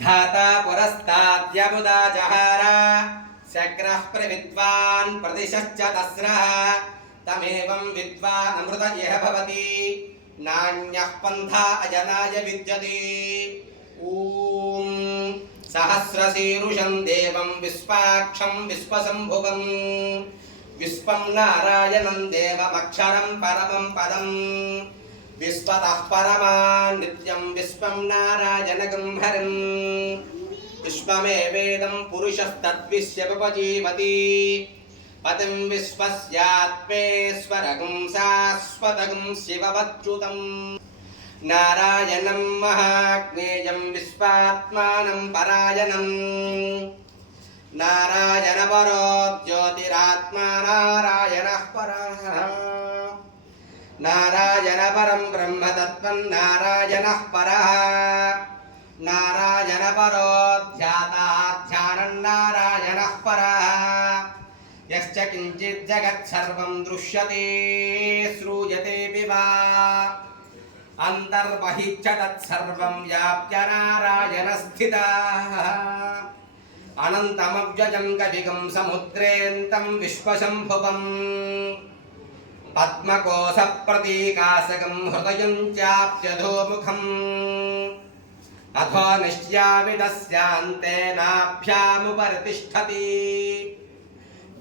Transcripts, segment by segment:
धाता पुरस्ताद्यमुदा जहार शक्रः प्रविद्वान् प्रतिशश्च तस्रः तमेवं विद्वान् अमृत इह भवति नान्यः पन्था अजनाय विद्यते। ॐ सहस्रशीरुषं देवं विश्वाक्षं विश्वशम्भुवं विश्वं नारायणं देवमक्षरं परमं पदं विश्वतः परमा नित्यं विश्वं नारायणगं हरिं विश्वमेवेदं पुरुषस्तद्विश्यमुपजीवति पतिं विश्वस्यात्मेश्वरगं शाश्वतगं शिववच्युतं नारायणं महाज्ञेयं विश्वात्मानं परायणं नारायणपरो ज्योतिरात्मा नारायणः परः नारायणपरं ब्रह्मतत्त्वं नारायणः परः नारायणपरो ध्याताध्यानं नारायणः परः यश्च किञ्चित् जगत्सर्वं दृश्यते श्रूयते वा अन्तर्बहिश्च तत्सर्वं व्याप्य नारायणस्थितः अनन्तमव्ययं कविगं समुद्रेऽन्तं विश्वशम्भुवं पद्मकोशप्रतीकाशकं हृदयं चाप्यधोमुखम् अथो निश्यामिदस्यान्ते नाभ्यामुपरि तिष्ठति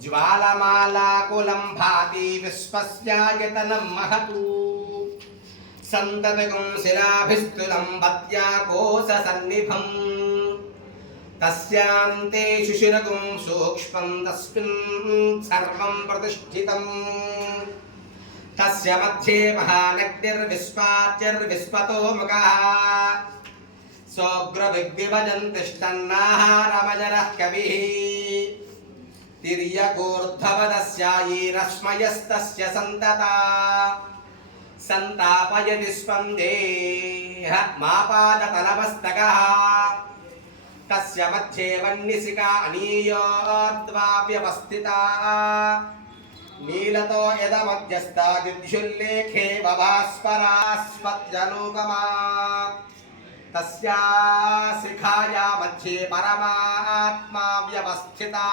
ज्वालमालाकुलं भाति विश्वस्यायतनं महतु सन्ततगं शिलाभिस्तुलं पत्याकोशसन्निभं तस्यान्ते शिशिरगुं सूक्ष्मं तस्मिन् सर्वं प्रतिष्ठितम् तस्य मध्ये महानग्निर्विश्वाच्यर्विश्वतो मुखः सोऽग्रविग्विभजन् तिष्ठन्नाहारमजरः कविः तिर्यगोर्ध्वपदस्यायैरश्मयस्तस्य सन्तता सन्तापयति स्पन्देह मापादतलमस्तकः तस्य मध्ये वह्निशिखा अनीयोर्द्वाव्यवस्थिता नीलतो यदमध्यस्था दिद्युल्लेखे बभास्परास्पत्यनुपमा तस्या शिखाया मध्ये परमात्मा व्यवस्थिता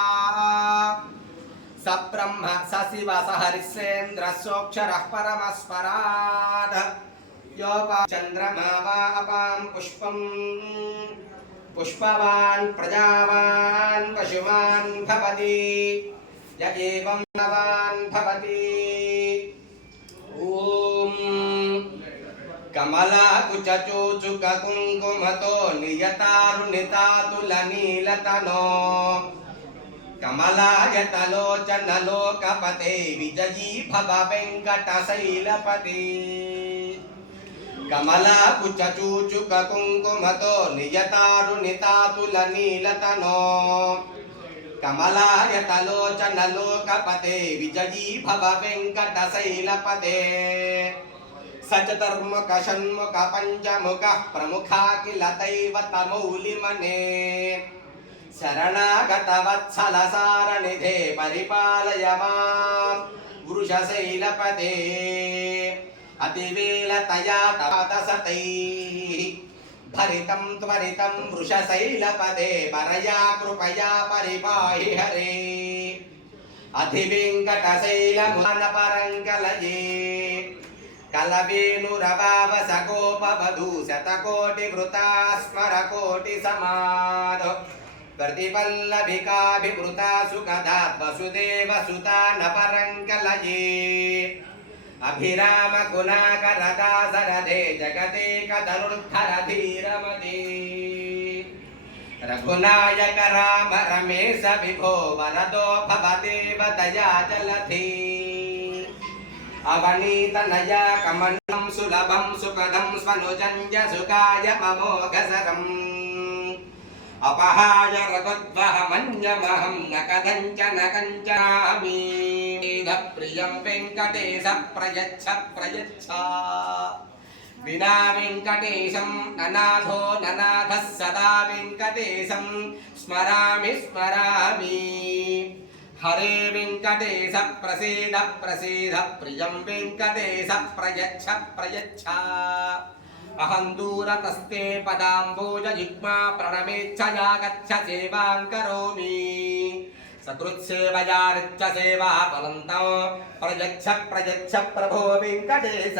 स ब्रह्म स शिव स हरिश्चेन्द्र सोऽक्षरः परमस्परात् योपचन्द्रमा वा अपां पुष्पं पुष्पवान् प्रजावान् पशुमान् भवति य एवं नवान् भवति। ॐ कमलाकुचचूचुककुङ्कुमतो नियतारुणितातुलनीलतनो कमलायतलोचनलोकपते विजयी भव वेङ्कटशैलपते कमलाकुचचूचुककुङ्कुमतो नियतारुणितातुलनीलतनो कमलायतलोचनलोकपते विजयी भव वेङ्कटशैलपते सचतुर्मुख षण्मुख पञ्चमुखः प्रमुखा किल दैवतमौलिमने शरणागतवत्सलसारनिधे परिपालय मां वृषशैलपदे अतिवेलतया तपतसतैः भरितं त्वरितं वृषशैलपदे परया कृपया परिपाहि हरे अधिवेङ्कटशैलमुनपरङ्कलये कलवेणुरवावसकोपवधू शतकोटिवृता स्मरकोटिसमाद प्रतिपल्लभिकाभिवृता सुखदात् वसुदेवसुता नपरङ्कलये अभिरामगुणाकरदासरथे जगते कदनुर्धरधीरमते रघुनायक राम रमेश विभो वरदो भवदेव दयाजलधे अवनीतनया कमलं सुलभं सुखदं स्वनुजञ्ज सुखाय ममोघसरम् अपहाय रघुद्वहमन्यमहं न कथञ्चन कञ्चनामि प्रियं वेङ्कटेश प्रयच्छ प्रयच्छ विना वेङ्कटेशं ननाथो ननाथः सदा वेङ्कटेशं स्मरामि स्मरामि हरे वेङ्कटेश प्रसीद प्रसीद प्रियं वेङ्कटेश प्रयच्छ प्रयच्छ अहं दूरतस्ते पदाम्बोजजिह्मा प्रणमेच्छया गच्छ सेवां करोमि सकृत्सेवया नित्यसेवा फलन्तं प्रयच्छ प्रभो वेङ्कटेश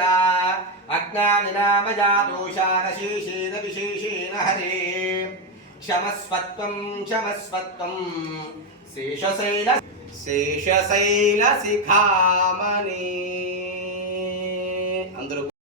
अज्ञानिनामया दोषानशेषेण विशेषेण हरे क्षमस्वत्वं शेषशैलशिखामणि